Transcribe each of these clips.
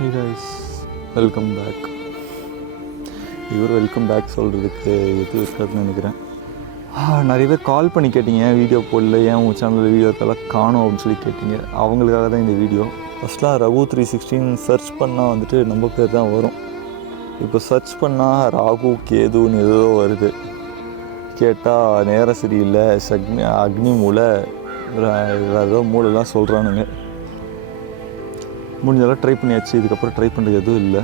ஹே guys, welcome back. இவர் welcome back சொல்கிறதுக்கு எது இருக்காதுன்னு நினைக்கிறேன். நிறைய பேர் கால் பண்ணி கேட்டிங்க, வீடியோ போடல, ஏன் உங்கள் சேனலில் வீடியோ இருக்கலாம் காணும் அப்படின்னு சொல்லி கேட்டிங்க. அவங்களுக்காக தான் இந்த வீடியோ. ஃபஸ்ட்லாம் ரகு 316 சர்ச் பண்ணால் வந்துட்டு நம்ம பேர் தான் வரும். இப்போ சர்ச் பண்ணால் ராகு கேதுன்னு ஏதோ வருது. கேட்டால் நேரம் சரியில்லை, அக்னி மூலை, வேறு ஏதோ மூலைலாம் சொல்கிறானுங்க. முடிஞ்சதெல்லாம் ட்ரை பண்ணியாச்சு, இதுக்கப்புறம் ட்ரை பண்ணுறது எதுவும் இல்லை.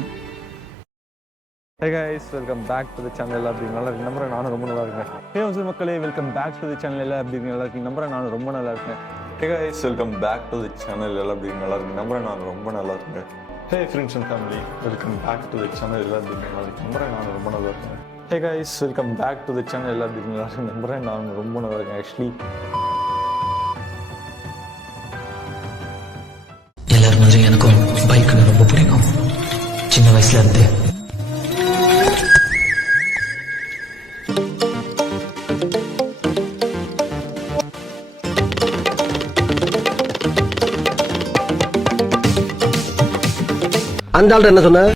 Hey guys, welcome back to the channel. அப்படி நல்லா இருக்கு நம்புறேன், நானும் ரொம்ப நல்லா இருக்கேன். ஹே முஸ்லிம் மக்களே, welcome back to the channel. எல்லாம் அப்படி நல்லா இருக்கு நம்புறேன், நானும் ரொம்ப நல்லா இருக்கேன். Hey guys, welcome back to the channel. எல்லாம் அப்படி நல்லா இருக்கு நம்புறேன், நானும் ரொம்ப நல்லா இருக்கேன். Hey friends and family, welcome back to the channel. எல்லாம் அப்படி நல்லா இருக்கு நம்புறேன், நானும் ரொம்ப நல்லா இருக்கேன். Hey guys, welcome back to the channel. எல்லாம் அப்படி நல்லா இருக்கு நம்புறேன், நானும் ரொம்ப நல்லா இருக்கேன். ஆக்சுவலி எல்லாரும் மாதிரி எனக்கும் பைக்குன்னு ரொம்ப பிடிக்கும். சின்ன வயசுல இருந்து அந்த ஆள்கிட்ட என்ன சொன்ன?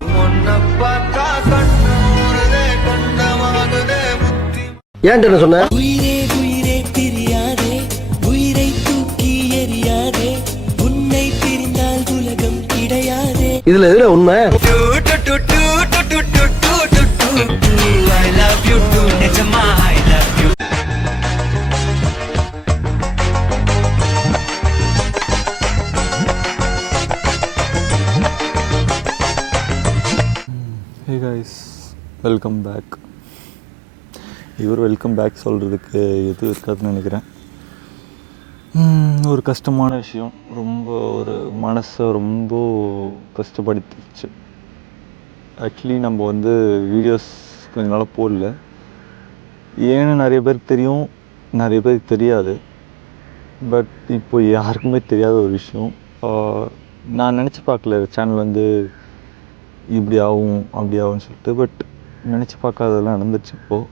ஏன்ட்ட என்ன சொன்ன? இதுல எதுல உண்மை? Hey guys, welcome back. இவர் வெல்கம் பேக் சொல்கிறதுக்கு எதுவும் இருக்காதுன்னு நினைக்கிறேன். ஒரு கஷ்டமான விஷயம், ரொம்ப ஒரு மனசை ரொம்ப கஷ்டப்படுத்திடுச்சு. ஆக்சுவலி நம்ம வீடியோஸ் கொஞ்ச நாளாக போடல. ஏன்னு நிறைய பேருக்கு தெரியும், நிறைய பேருக்கு தெரியாது. பட் இப்போ யாருக்குமே தெரியாத ஒரு விஷயம். நான் நினச்சி பார்க்கல சேனல் இப்படி ஆகும் அப்படி ஆகும்னு சொல்லிட்டு. பட் நினச்சி பார்க்காததெல்லாம் நடந்துச்சு. இப்போது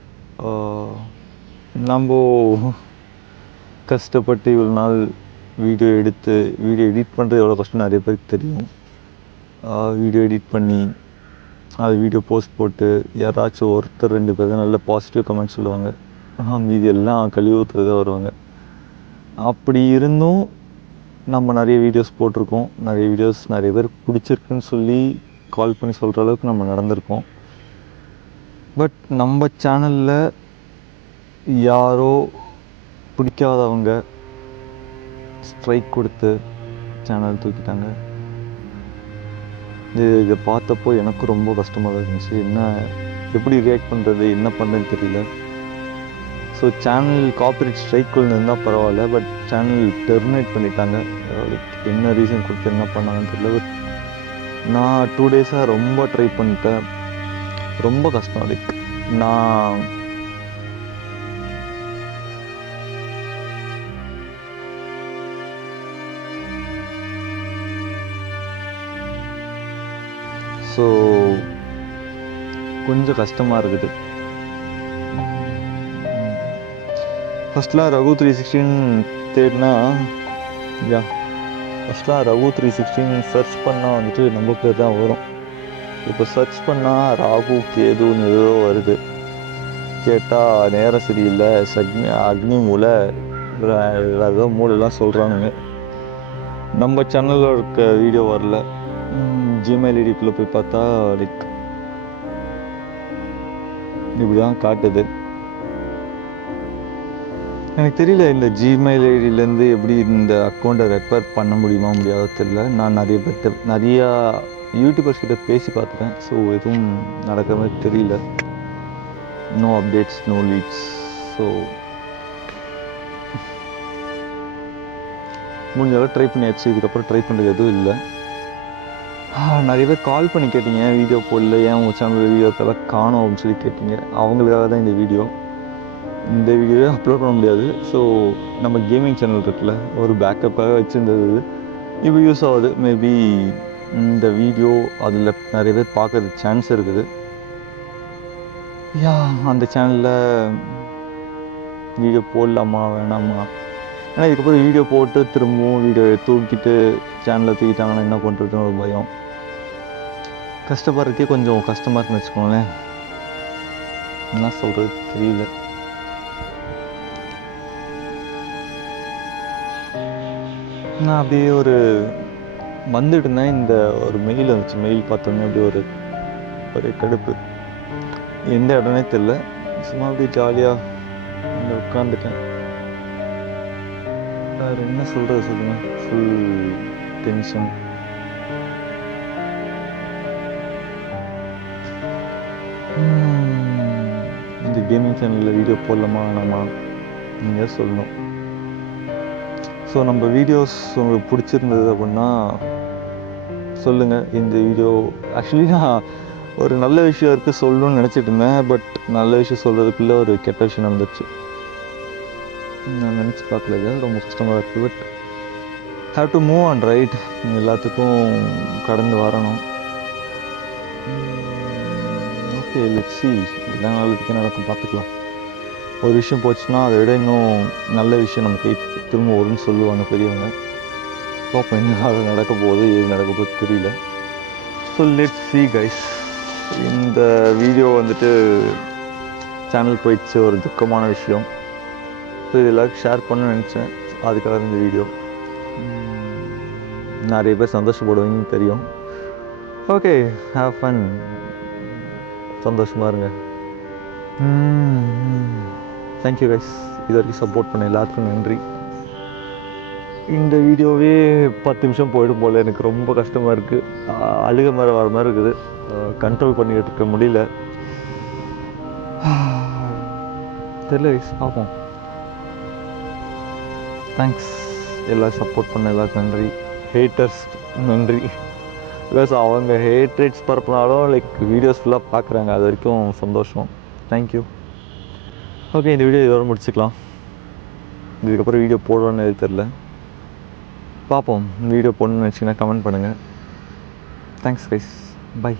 நம்ம கஷ்டப்பட்டு இவ்வளோ நாள் வீடியோ எடிட் பண்ணுறது எவ்வளோ கஷ்டம் நிறைய பேருக்கு தெரியும். வீடியோ எடிட் பண்ணி அது வீடியோ போஸ்ட் போட்டு யாராச்சும் ஒருத்தர் 2 பேர் தான் நல்ல பாசிட்டிவ் கமெண்ட் சொல்லுவாங்க. மீதி எல்லாம் கழுவி ஊற்றுறதா வருவாங்க. அப்படி இருந்தும் நம்ம நிறைய வீடியோஸ் போட்டிருக்கோம். நிறைய வீடியோஸ் நிறைய பேர் பிடிச்சிருக்குன்னு சொல்லி கால் பண்ணி சொல்கிற அளவுக்கு நம்ம நடந்திருக்கோம். பட் நம்ம சேனலில் யாரோ பிடிக்காதவங்க ஸ்ட்ரைக் கொடுத்து சேனல் தூக்கிட்டாங்க. இதை பார்த்தப்போ எனக்கும் ரொம்ப கஷ்டமாக தான் இருந்துச்சு. எப்படி ரியாக்ட் பண்ணுறது, என்ன பண்ணுறதுன்னு தெரியல. ஸோ சேனல் காப்பிரைட் ஸ்ட்ரைக்குள்ள இருந்தால் பரவாயில்ல, பட் சேனல் டெர்மினேட் பண்ணிட்டாங்க. என்ன ரீசன் கொடுத்து என்ன பண்ணாங்கன்னு தெரியல. பட் நான் 2 டேஸாக ரொம்ப ட்ரை பண்ணிட்டேன். ரொம்ப கஷ்டம். நான் ஸோ கொஞ்சம் கஷ்டமாக இருக்குது. ஃபஸ்ட்லாம் ரகு 316 தேடினா ஃபஸ்ட்லாம் ரகு 316 சர்ச் பண்ணால் நம்ம பேர் தான் வரும். இப்போ சர்ச் பண்ணால் ராகு கேதுன்னு ஏதோ வருது. கேட்டால் நேரம் சரியில்லை, அக்னி மூலை, வேறு ஏதோ மூலைலாம் சொல்கிறானுங்க. நம்ம சேனலில் இருக்க வீடியோ வரல. ஜிமெயில் ஐடிக்குள்ளே போய் பார்த்தா இப்படி தான் காட்டுது. எனக்கு தெரியல இந்த ஜிமெயில் ஐடியிலேருந்து எப்படி இந்த அக்கௌண்ட்டை ரெக்கவர் பண்ண முடியுமா முடியாதோ தெரியல. நான் நிறையா யூடியூபர்ஸ் கிட்ட பேசி பார்த்துட்டேன். ஸோ எதுவும் நடக்கிற மாதிரி தெரியல. No updates, no leads. So முடிஞ்சளவு ட்ரை பண்ணியாச்சு, இதுக்கப்புறம் ட்ரை பண்ணுறது எதுவும் இல்லை. நிறைய பேர் கால் பண்ணி கேட்டிங்க, வீடியோ போடல, ஏன் உங்கள் சேனலில் வீடியோ இருக்கலாம் காணும் அப்படின்னு சொல்லி கேட்டிங்க. அவங்களுக்காக தான் இந்த வீடியோவே அப்லோட் பண்ண முடியாது. ஸோ நம்ம கேமிங் சேனல் இருக்குல்ல, ஒரு பேக்கப்புக்காக வச்சுருந்தது இப்போ யூஸ் ஆகுது. மேபி இந்த வீடியோ அதில் நிறைய பேர் பார்க்கறதுக்கு சான்ஸ் இருக்குது. அந்த சேனலில் வீடியோ போடலாமா வேணாமா? ஏன்னா இதுக்கப்புறம் வீடியோ போட்டு திரும்பவும் வீடியோ தூக்கிட்டு சேனலை தூக்கிட்டாங்கன்னா என்ன பண்ணுறதுன்னு ஒரு பயம். கஷ்டப்படுறதுக்கே கொஞ்சம் கஷ்டமாக இருக்குன்னு வச்சுக்கோங்களேன். என்ன சொல்கிறது தெரியல. நான் அப்படியே ஒரு வந்துட்டு இருந்தேன், இந்த ஒரு மெயில் வந்துச்சு. மெயில் பார்த்தோன்னே அப்படியே ஒரு கடுப்பு. எந்த இடம்னே தெரில. சும்மா அப்படியே ஜாலியாக அங்கே உட்காந்துட்டேன். வேறு என்ன சொல்கிறது சொல்லுங்கள். Full tension. இந்த கேமிங் சேனலில் வீடியோ போடலாமா வேணாமா நீங்கள் சொல்லணும். ஸோ நம்ம வீடியோஸ் உங்களுக்கு பிடிச்சிருந்தது அப்படின்னா சொல்லுங்கள். இந்த வீடியோ ஆக்சுவலி நான் ஒரு நல்ல விஷயம் இருக்குது சொல்லணும்னு நினச்சிட்டு இருந்தேன். பட் நல்ல விஷயம் சொல்கிறதுக்குள்ளே ஒரு கெட்ட விஷயம் நடந்துச்சு. நான் நினச்சி பார்க்கல. ரொம்ப கஷ்டமாக இருக்குது. But have to move on right. எல்லாத்துக்கும் கடந்து வரணும். Okay, let's see. எல்லா நாளுக்கே நடக்கும், பார்த்துக்கலாம். ஒரு விஷயம் போச்சுன்னா அதை விட இன்னும் நல்ல விஷயம் நமக்கு திரும்ப வரும்னு சொல்லுவாங்க பெரியவங்க. பார்ப்போம் என்ன அது நடக்க போகுது, ஏது நடக்க போகுது தெரியல. So let's see guys. இந்த வீடியோ வந்துட்டு சேனல் போயிடுச்சு, ஒரு துக்கமான விஷயம். ஸோ இது எல்லாருக்கும் ஷேர் பண்ணணும்னு நினச்சேன். அதுக்காக இந்த வீடியோ. நிறைய பேர் சந்தோஷப்படுவீங்கன்னு தெரியும். Okay, have fun. சந்தோஷமாக இருங்க. Thank you guys. இது வரைக்கும் சப்போர்ட் பண்ண எல்லாருக்கும் நன்றி. இந்த வீடியோவே 10 நிமிஷம் போயிடும் போல். எனக்கு ரொம்ப கஷ்டமாக இருக்குது. அழுக மாதிரி வர மாதிரி இருக்குது. கண்ட்ரோல் பண்ணிக்கிட்டு இருக்க முடியல. தெரியல கைஸ், பார்ப்போம். தேங்க்ஸ் எல்லோரும் சப்போர்ட் பண்ண எல்லாருக்கும் நன்றி. ஹேட்டர்ஸ் நன்றி. பிகாஸ் அவங்க ஹேட்ரேட்ஸ் பரப்புனாலும் வீடியோஸ் ஃபுல்லாக பார்க்குறாங்க. அது வரைக்கும் சந்தோஷம். தேங்க்யூ. ஓகே, இந்த வீடியோ இதோட முடிச்சுக்கலாம். இதுக்கப்புறம் வீடியோ போடுறோன்னு எது தெரில. பார்ப்போம். வீடியோ போடணும்னு நினச்சிங்கன்னா கமெண்ட் பண்ணுங்கள். Thanks guys. பை.